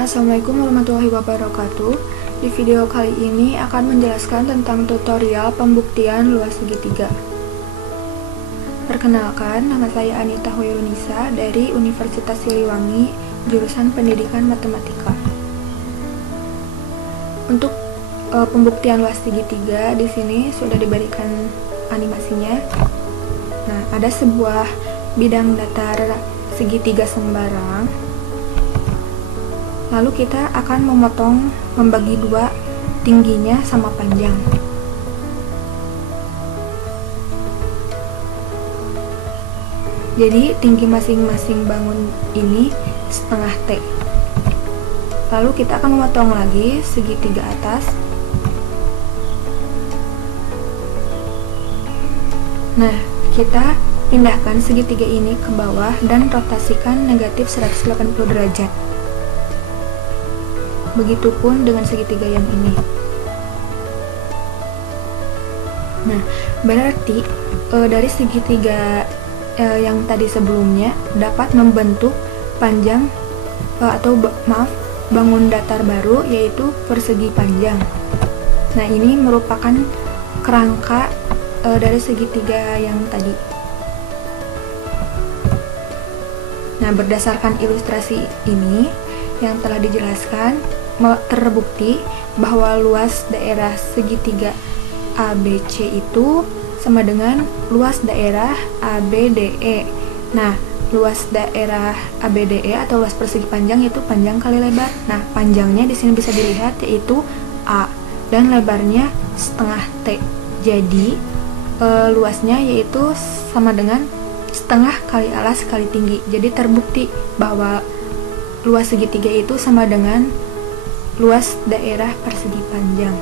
Assalamualaikum warahmatullahi wabarakatuh. Di video kali ini akan menjelaskan tentang tutorial pembuktian luas segitiga. Perkenalkan, nama saya Anita Hoyrunisa dari Universitas Siliwangi, jurusan Pendidikan Matematika. Untuk pembuktian luas segitiga di sini sudah diberikan animasinya. Nah, ada sebuah bidang datar segitiga sembarang. Lalu kita akan membagi dua tingginya sama panjang. Jadi tinggi masing-masing bangun ini setengah T. Lalu kita akan memotong lagi segitiga atas. Nah, kita pindahkan segitiga ini ke bawah dan rotasikan negatif 180 derajat. Begitupun dengan segitiga yang ini. Nah, berarti dari segitiga yang tadi sebelumnya dapat membentuk panjang bangun datar baru, yaitu persegi panjang. Nah, ini merupakan kerangka dari segitiga yang tadi. Nah, berdasarkan ilustrasi ini yang telah dijelaskan, terbukti bahwa luas daerah segitiga ABC itu sama dengan luas daerah ABDE. Nah, luas daerah ABDE atau luas persegi panjang itu panjang kali lebar. Nah, panjangnya di sini bisa dilihat yaitu A dan lebarnya setengah T. Jadi luasnya yaitu sama dengan setengah kali alas kali tinggi. Jadi terbukti bahwa luas segitiga itu sama dengan luas daerah persegi panjang.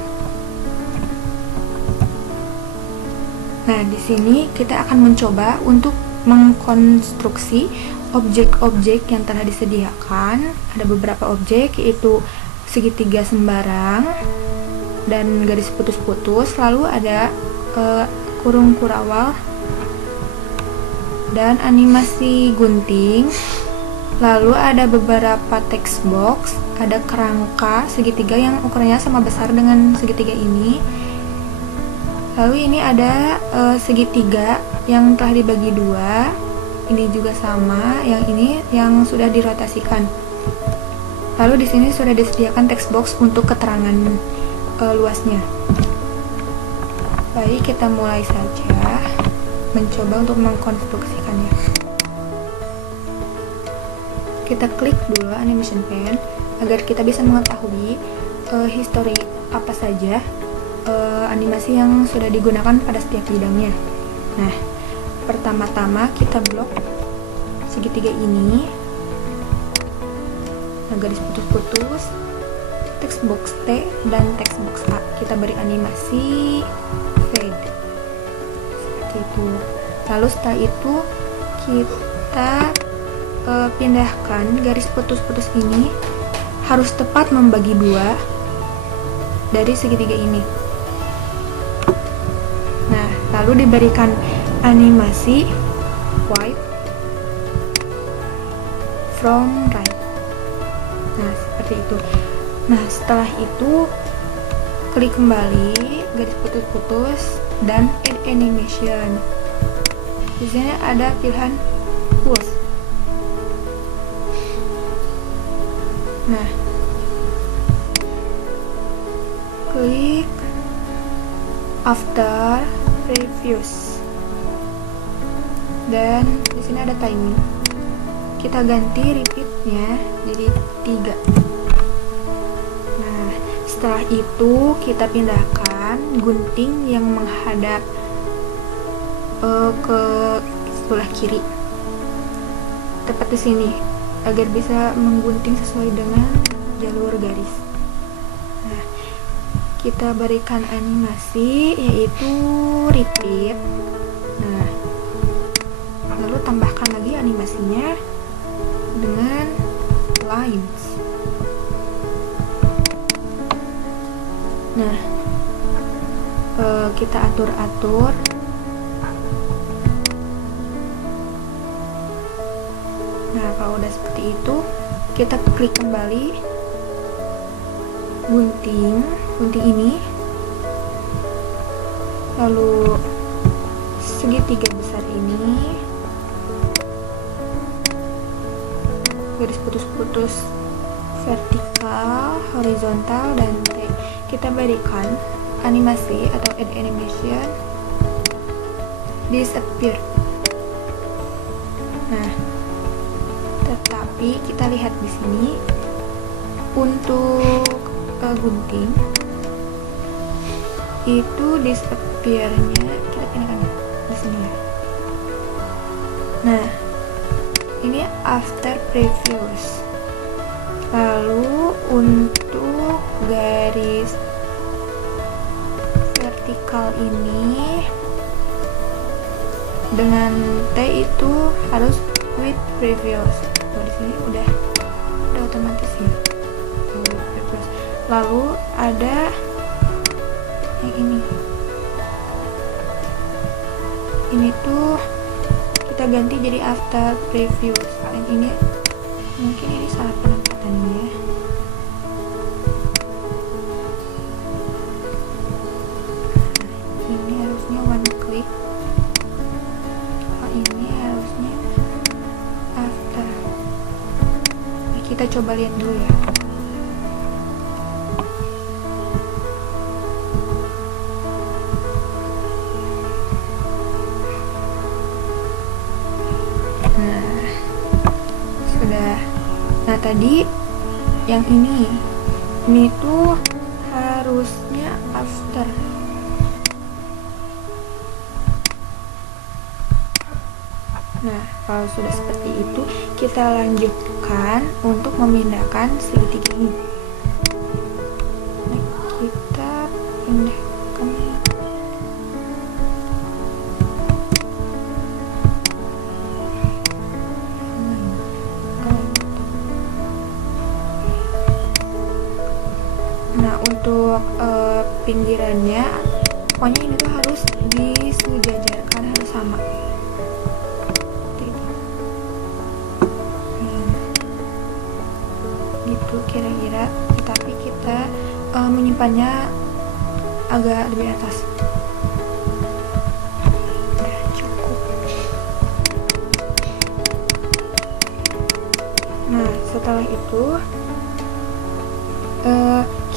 Nah, di sini kita akan mencoba untuk mengkonstruksi objek-objek yang telah disediakan. Ada beberapa objek, yaitu segitiga sembarang dan garis putus-putus, lalu ada kurung kurawal dan animasi gunting. Lalu ada beberapa text box, ada kerangka segitiga yang ukurannya sama besar dengan segitiga ini. Lalu ini ada segitiga yang telah dibagi dua. Ini juga sama, yang ini yang sudah dirotasikan. Lalu di sini sudah disediakan text box untuk keterangan luasnya. Baik, kita mulai saja mencoba untuk mengkonstruksikannya. Kita klik dulu animation pen agar kita bisa mengetahui history apa saja animasi yang sudah digunakan pada setiap bidangnya. Nah, pertama-tama kita blok segitiga ini. Nah, garis putus-putus, text box T dan text box A. Kita beri animasi fade seperti itu. Lalu setelah itu kita pindahkan garis putus-putus ini harus tepat membagi dua dari segitiga ini. Nah, lalu diberikan animasi wipe from right. Nah, seperti itu. Nah, setelah itu klik kembali garis putus-putus dan add animation. Di sini ada pilihan pulse. Nah, klik after previews dan di sini ada timing. Kita ganti repeatnya jadi 3. Nah, setelah itu kita pindahkan gunting yang menghadap ke sebelah kiri, tepat di sini, agar bisa menggunting sesuai dengan jalur garis. Nah, kita berikan animasi yaitu repeat. Nah, lalu tambahkan lagi animasinya dengan lines. Nah, kita atur-atur. Nah, kalau udah seperti itu, kita klik kembali gunting ini, lalu segitiga besar ini, garis putus-putus vertikal, horizontal, dan T. Kita berikan animasi atau add animation disappear. Nah, tetapi kita lihat di sini untuk gunting itu disappear-nya kita pindahkan di sini ya. Nah, ini after previews. Lalu untuk garis vertikal ini dengan T itu harus with previews. Di sini udah otomatis ya. Lalu ada yang ini tuh kita ganti jadi after previews, dan ini mungkin ini salah penempatannya ya. Ini harusnya one click, ini harusnya after. Nah, kita coba lihat dulu ya. Nah, tadi yang ini tuh harusnya after. Nah, kalau sudah seperti itu, kita lanjutkan untuk memindahkan segitiga ini. Nah, kita pindahkan. Nah, untuk pinggirannya, pokoknya ini tuh harus disejajarkan, harus sama. Gitu kira-kira, tapi kita menyimpannya agak lebih atas. Udah cukup. Nah, setelah itu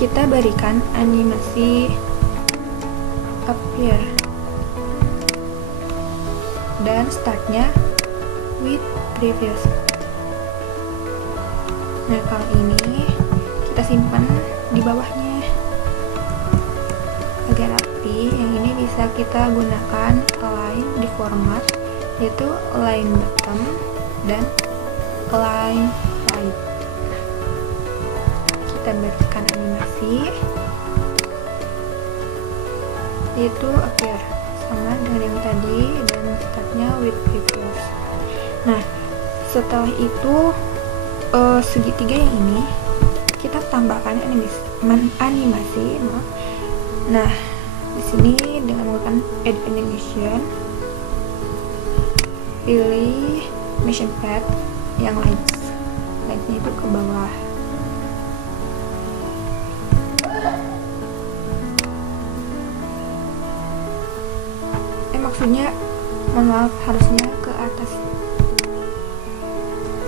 kita berikan animasi appear dan startnya with previous. Nah, kalau ini kita simpan di bawahnya agar rapi. Yang ini bisa kita gunakan align di format, yaitu align bottom dan align right. Kita berikan animasi yaitu appear sama dengan yang tadi, dan startnya with previous. Nah, setelah itu segitiga yang ini kita tambahkan animasi. Nah, di sini dengan menggunakan add animation, pilih motion pad yang lightnya itu ke bawah. Maksudnya, mohon maaf, harusnya ke atas.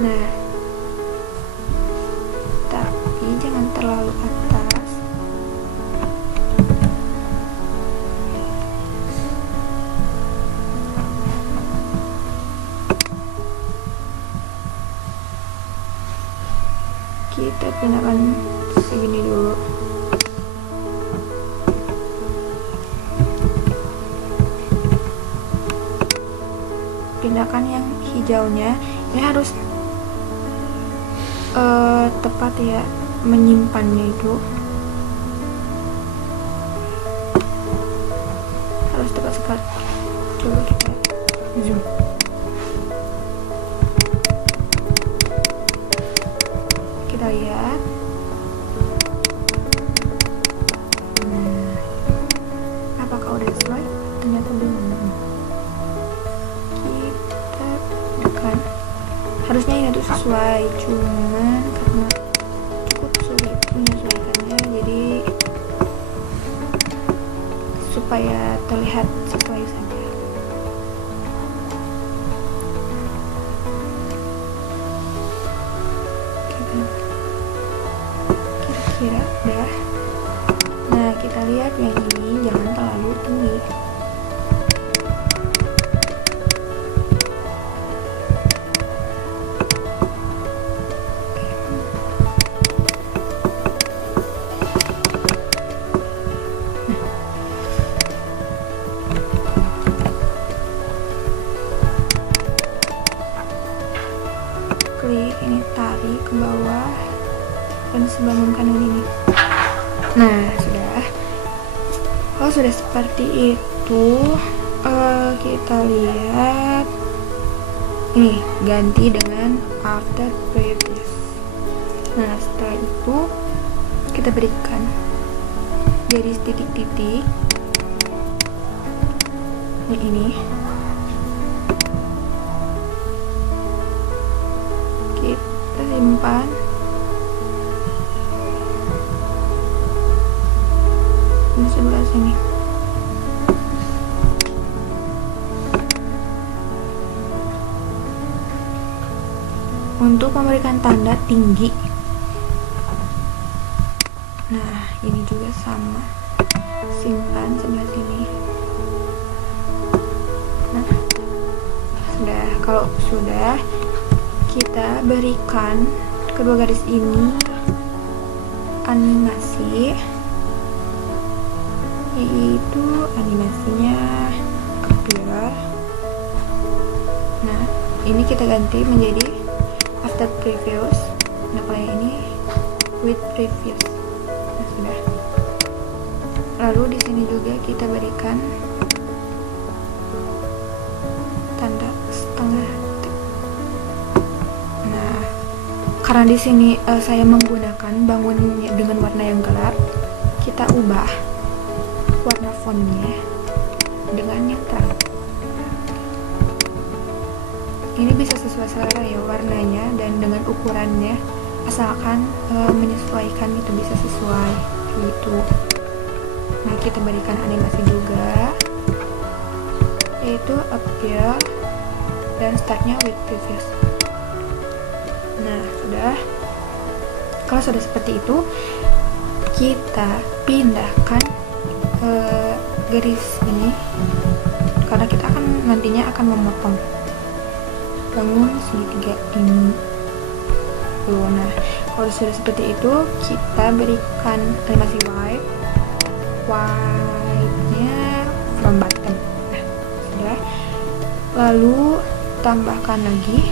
Nah, tapi jangan terlalu atas. Kita pindahkan segini dulu. Pindahkan yang hijaunya, ini harus tepat ya menyimpannya itu, harus tepat sekali. Coba kita zoom. Kita lihat. Apakah udah sesuai? Ternyata belum. Harusnya ini tuh sesuai. sesuai, cuman karena cukup sulit menyesuaikannya, jadi supaya terlihat sesuai saja. Kira-kira udah. Nah, kita lihat yang ini jangan terlalu tinggi. Klik ini, tarik ke bawah dan sebangun kanan ini. Nah, sudah. Kalau sudah seperti itu, kita lihat ini ganti dengan after previous. Nah, setelah itu kita berikan garis titik-titik. Nah, ini kita simpan. Di sebelah sini. Untuk memberikan tanda tinggi. Nah, ini juga sama. Simpan sebelah sini. Nah, sudah. Kalau sudah, kita berikan kedua garis ini animasi, yaitu animasinya appear. Nah, ini kita ganti menjadi after previous. Nah, kalau yang ini with previous. Nah, sudah. Lalu di sini juga kita berikan tanda setengah titik. Nah, karena di sini saya menggunakan bangunnya dengan warna yang gelap, kita ubah warna fontnya dengan yang terang. Ini bisa sesuai selera ya warnanya dan dengan ukurannya, asalkan menyesuaikan itu bisa sesuai gitu. Nah, kita berikan animasi juga, yaitu appear dan startnya with previous. Nah, sudah. Kalau sudah seperti itu, kita pindahkan garis ini karena kita akan nantinya akan memotong bangun segitiga ini. Nah, kalau sudah seperti itu, kita berikan animasi wipe-nya from bottom. Nah, sudah. Lalu tambahkan lagi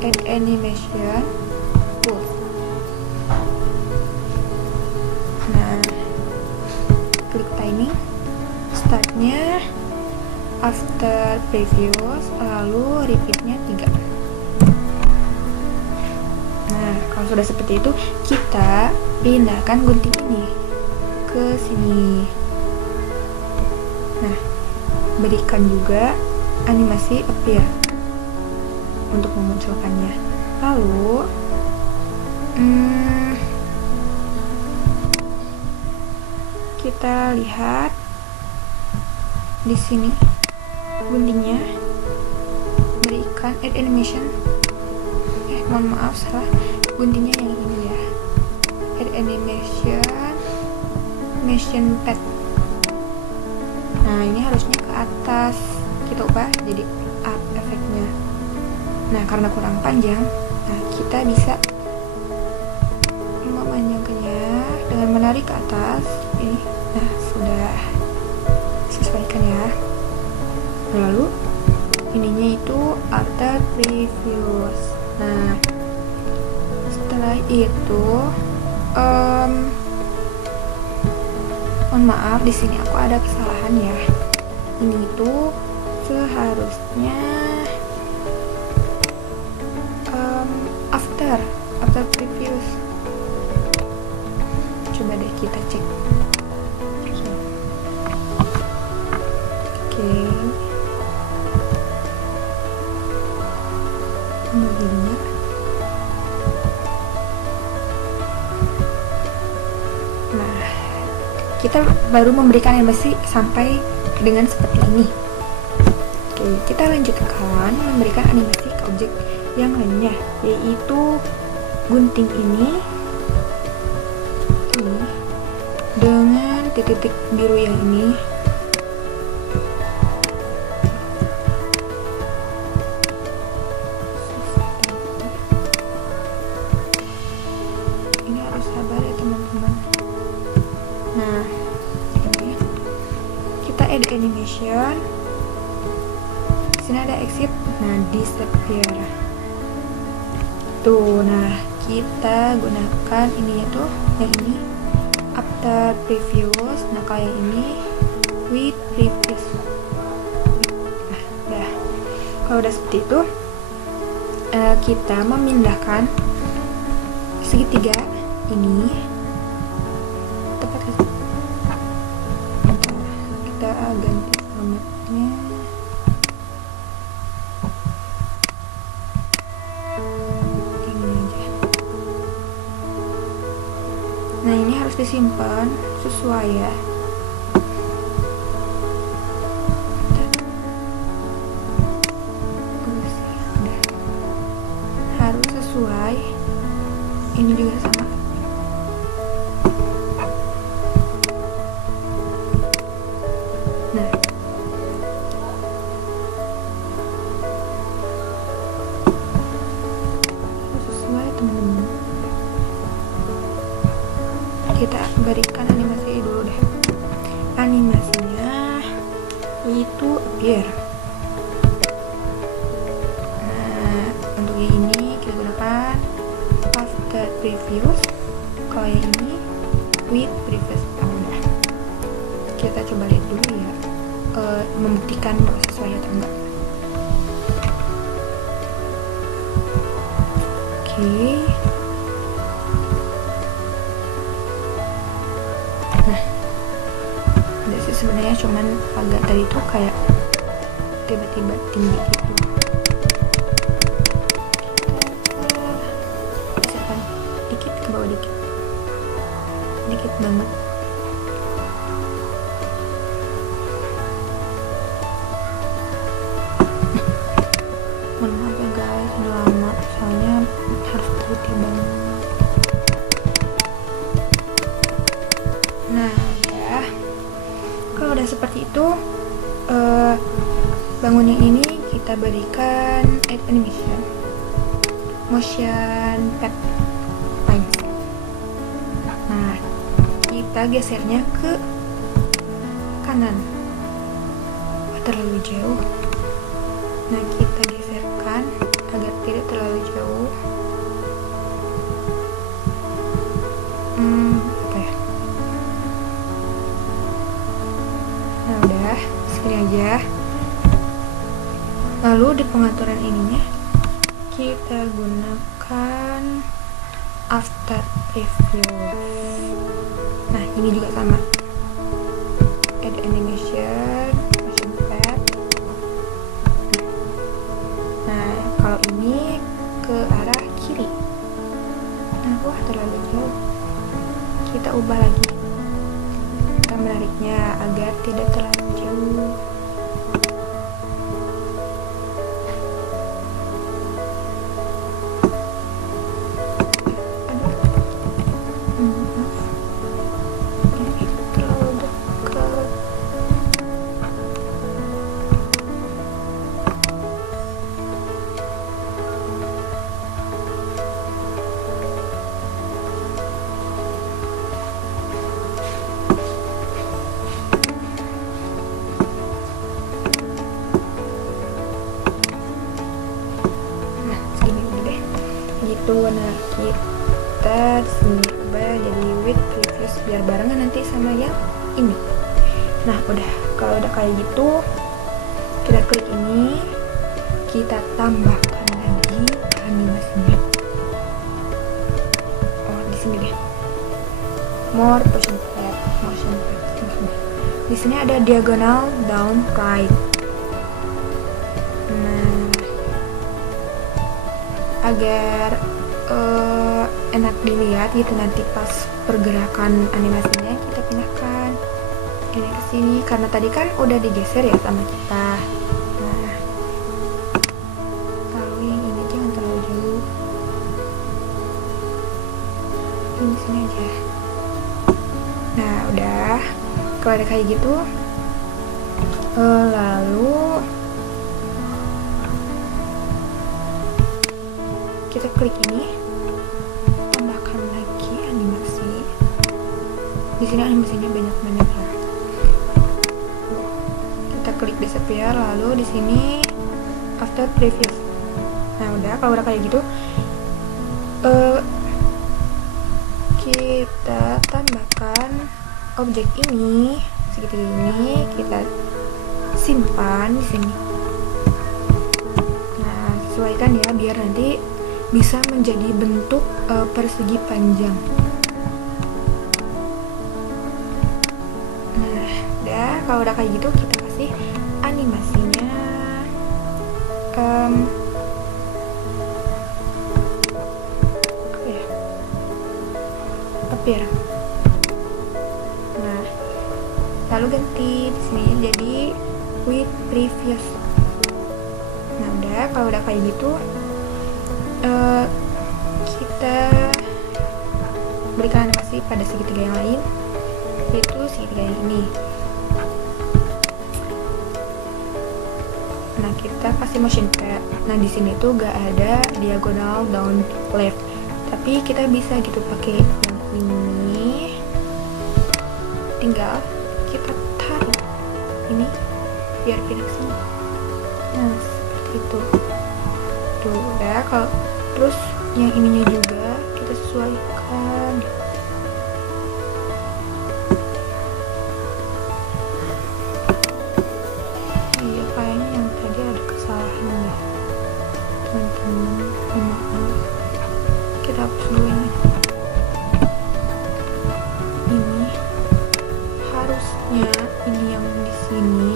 add animation tool. Nah, klik timing, startnya after previous, lalu repeatnya 3. Nah, kalau sudah seperti itu, kita pindahkan gunting ini ke sini. Nah, berikan juga animasi appear untuk memunculkannya. Lalu kita lihat di sini guntingnya, berikan add animation. Mohon maaf, salah, guntingnya yang ini ya, add animation pad. Nah, ini harusnya ke atas, kita ubah jadi up efeknya. Nah, karena kurang panjang, nah kita bisa memanjangkannya dengan menarik ke atas ini. Nah, sudah. Sesuaikan ya. Lalu ininya itu after previous. Nah, setelah itu mohon maaf, di sini aku ada kesalahan ya. Ini itu seharusnya after previous. Coba deh kita cek. Oke. Begini. kita baru memberikan animasi sampai dengan seperti ini. Oke, kita lanjutkan memberikan animasi ke objek yang lainnya, yaitu gunting ini dengan titik-titik biru yang ini. Ini harus sabar ya teman-teman. Nah, ini kita add animation. Di sini ada exit, nah disappear. Tuh, nah kita gunakan ininya tuh, yang ini after previous. Nah kalau yang ini with previous. Nah udah, kalau udah seperti itu kita memindahkan segitiga ini tepat ke sini. Kita ganti formatnya. Nah ini harus disimpan sesuai ya. Harus sesuai. Ini juga sama. Nah sesuai teman-teman. Kita berikan animasi dulu deh. Animasinya itu appear. Nah, untuk yang ini kita gunakan after previous. Kalau yang ini with previous. Udah. Kita coba lihat dulu ya, membuktikan bahwa sesuai atau enggak. Oke. Sebenarnya cuman agak tadi tuh kayak tiba-tiba tinggi gitu. Misalkan dikit ke bawah, dikit banget. Mohon maaf ya guys, udah lama soalnya harus teliti banget. Nah kalau udah seperti itu, bangun yang ini kita berikan add animation, motion paint. Nah kita gesernya ke kanan, terlalu jauh. Nah kita geserkan agar tidak terlalu jauh. Apa ya? Nah udah, segini aja. Lalu di pengaturan ininya kita gunakan after preview. Nah ini juga sama, add animation, motion pad. Nah kalau ini ke arah kiri. Nah wah terlalu jauh, kita ubah lagi. Kita menariknya agar tidak terlalu jauh. Gitu. Nah kita disini ubah jadi with previous biar barengan nanti sama yang ini. Nah udah, kalau udah kayak gitu kita klik ini, kita tambahkan lagi animasinya. Oh di sini deh, more motion pad. Di sini ada diagonal down right. Nah agar enak dilihat gitu nanti pas pergerakan animasinya, kita pindahkan animasi nih, karena tadi kan udah digeser ya sama kita. Nah, lalu yang ini jangan terlalu jauh, ini sini aja. Nah udah, kalau ada kayak gitu, lalu kita klik ini, tambahkan lagi animasi. Di sini animasinya banyak ya. Kita klik disappear, lalu di sini after previous. Nah udah, kalau udah kayak gitu, kita tambahkan objek ini, segitiga ini kita simpan di sini. Nah sesuaikan ya, biar nanti bisa menjadi bentuk persegi panjang. Nah udah, kalau udah kayak gitu kita kasih animasinya apa ya, appear. Nah lalu ganti di sini jadi with previous. Nah udah, kalau udah kayak gitu, kita berikan animasi pada segitiga yang lain, yaitu segitiga yang ini. Nah kita kasih motion pad. Nah di sini tuh gak ada diagonal down left, tapi kita bisa gitu pakai yang ini. Tinggal kita tarik ini biar pindah sini. Nah seperti itu. Tuh udah, kalau terus yang ininya juga kita sesuaikan. Iya, kayaknya yang tadi ada kesalahan ya teman-teman, maaf. Kita hapus dulu ini. Ini harusnya ini yang di sini,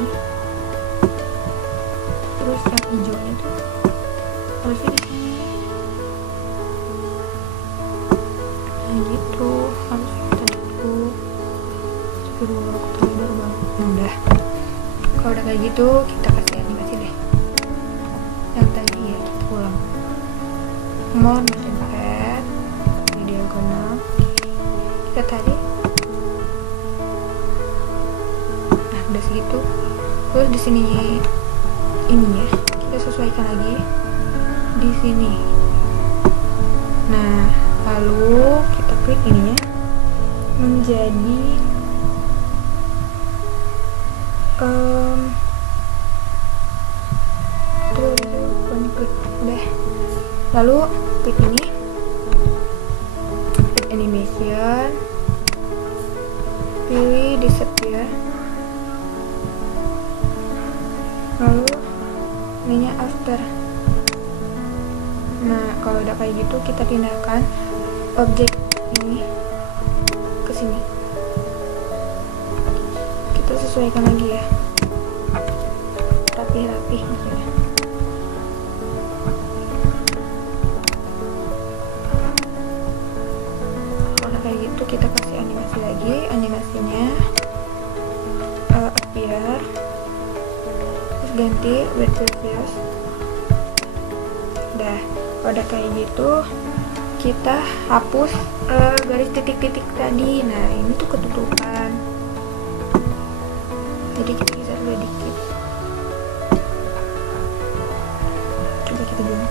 terus yang hijaunya tuh harusnya di sini. Nah gitu, harus tadi tuh. Aduh, aku terlalu banget. Nah udah, kalau udah kayak gitu kita kasih animasi deh. Yang tadi ya kita ulang. More motion pad di diagonal. Kita tarik. Nah udah segitu. Terus di sini ininya kita sesuaikan lagi di sini. Nah lalu kita klik ininya menjadi udah, lalu klik ini add animation, pilih disappear, lalu ininya after. Nah kalau udah kayak gitu kita pindahkan objek ini ke sini, kita sesuaikan lagi ya, rapi-rapi maksudnya. Kalau kayak gitu kita kasih animasi lagi, animasinya appear, terus ganti with previous. Udah, kalau udah kayak gitu kita hapus garis titik-titik tadi. Nah ini tuh ketutupan, jadi kita bisa dulu dikit. Coba kita gini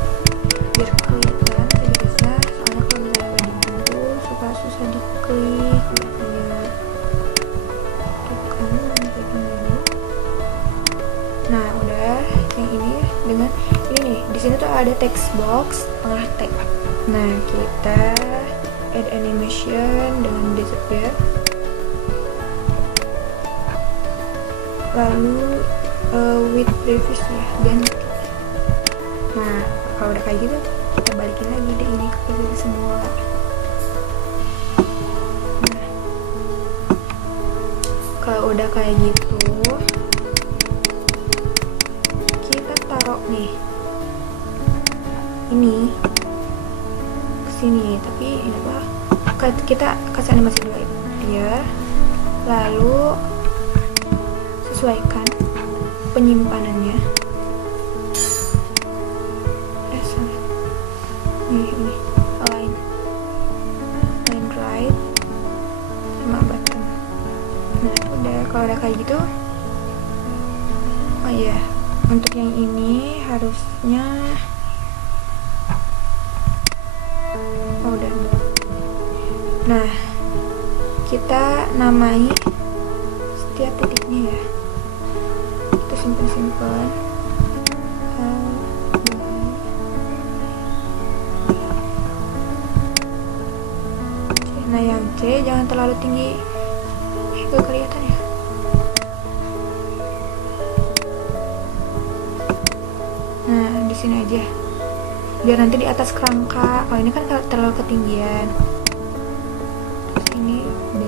biar kelihatan garisnya, soalnya kalau misalnya wedding itu suka susah diklik ya. Nah udah, yang ini dengan ini nih, di sini tuh ada text box tengah tag. Nah kita add animation dengan disappear, lalu with previous ya, ganti. Nah kalau udah kayak gitu kita balikin lagi deh ini ke posisi semula. Nah kalau udah kayak gitu kita taruh nih ini kesini, tapi ini apa, kita kasih animasi dulu ya, lalu sesuaikan penyimpanannya. Ini align right sama button. Nah udah, kalau udah kayak gitu, oh iya, untuk yang ini harusnya udah. Nah kita namai setiap titiknya ya, kita simpen. Nah yang C jangan terlalu tinggi, gak kelihatan ya. Nah di sini aja, biar nanti di atas kerangka. Oh ini kan terlalu ketinggian. Terus ini D.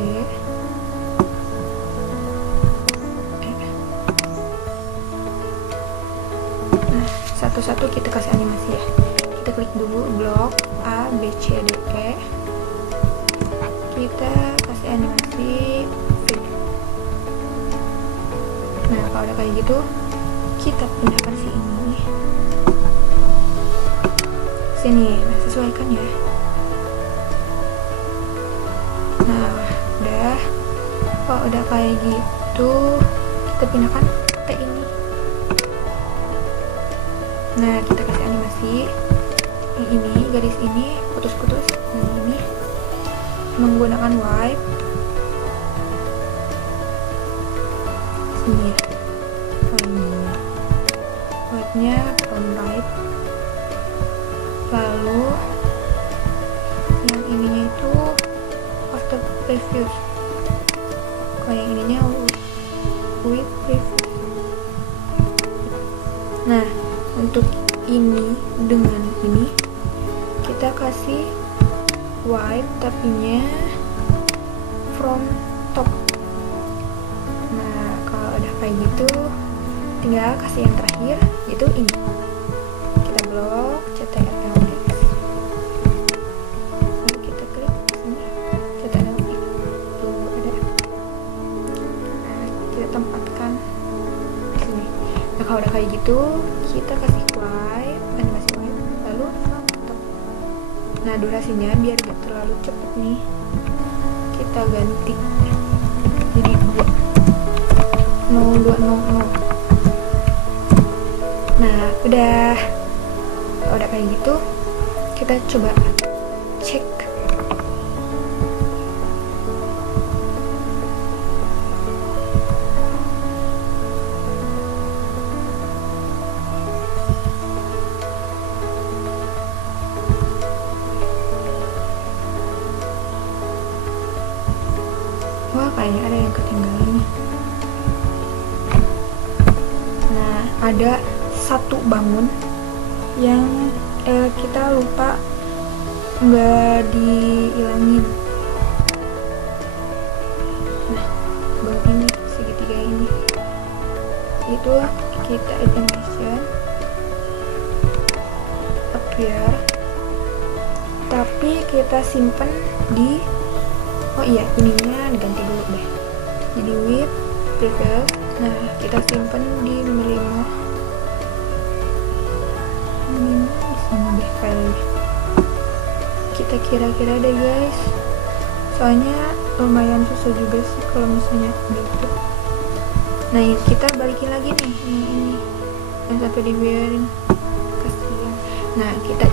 Nah satu-satu kita kasih animasi ya. Kita klik dulu blok A, B, C, D, E. Kita kasih animasi fit. Nah kalau udah kayak gitu, kita pindahkan si ini sini. Nah sesuaikan ya. Nah udah, kalau udah kayak gitu, kita pindahkan ke ini. Nah kita kasih animasi yang ini, garis ini putus-putus. Nah ini menggunakan wipe sini ya. Wipe nya on right, lalu yang ininya itu after previous, kalau yang ininya with previous. Nah untuk ini dengan ini kita kasih wipe tapi nya from top. Nah kalau udah kayak gitu, tinggal kasih yang terakhir, yaitu ini. Kita blok CTRL-X, lalu kita klik sini CTRL-X, tuh ada. Nah kita tempatkan di sini. Nah kalau udah kayak gitu, kita kasih wipe, animasi wipe, lalu from top. Nah durasinya biar gak terlalu cepet nih, kita ganti jadi 0200. Nah udah kayak gitu, kita coba cek. Wah kayaknya ada yang ketinggalan nih. Nah ada satu bangun yang kita lupa nggak dihilangin. Nah bangun ini, segitiga ini, itu kita animation appear, tapi kita simpen di, oh iya ininya diganti dulu deh, jadi with previous. Nah kita simpen di nomor 5 di sini deh kayaknya. Kita kira-kira deh guys, soalnya lumayan susah juga sih kalau misalnya gitu. Nah kita balikin lagi nih ini, jangan sampai dibiarin, kasihan. Nah kita